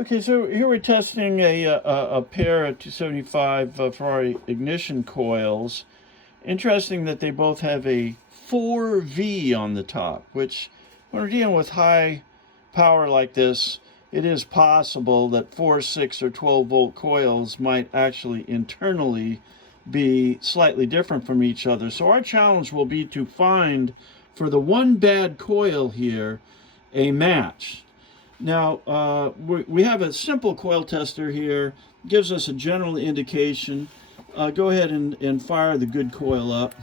Okay, so here we're testing a pair of 275 Ferrari ignition coils. Interesting that they both have a 4V on the top, which when we're dealing with high power like this, it is possible that 4, 6, or 12 volt coils might actually internally be slightly different from each other. So our challenge will be to find, for the one bad coil here, a match. Now, we have a simple coil tester here, gives us a general indication. Go ahead and fire the good coil up.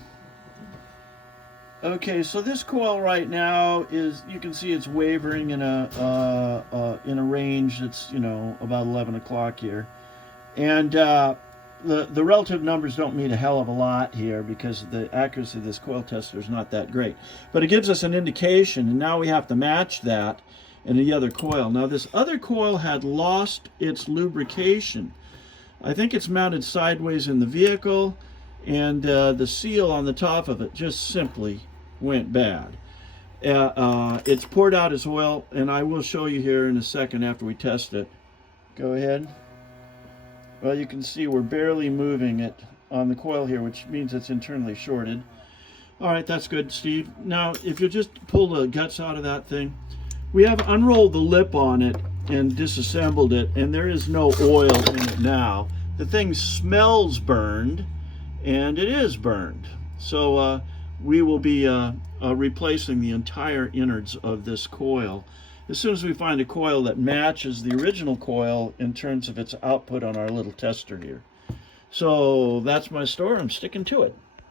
Okay, so this coil right now is, you can see it's wavering in a range that's, about 11 o'clock here. And the relative numbers don't mean a hell of a lot here because the accuracy of this coil tester is not that great. But it gives us an indication, and now we have to match that in the other coil. Now this other coil had lost its lubrication. I think it's mounted sideways in the vehicle, and the seal on the top of it just simply went bad. It's poured out as oil, and I will show you here in a second after we test it. Go ahead. Well, you can see we're barely moving it on the coil here, which means it's internally shorted. All right, that's good, Steve. Now, if you just pull the guts out of that thing, we have unrolled the lip on it and disassembled it, and there is no oil in it now. The thing smells burned, and it is burned. So we will be replacing the entire innards of this coil as soon as we find a coil that matches the original coil in terms of its output on our little tester here. So that's my story. I'm sticking to it.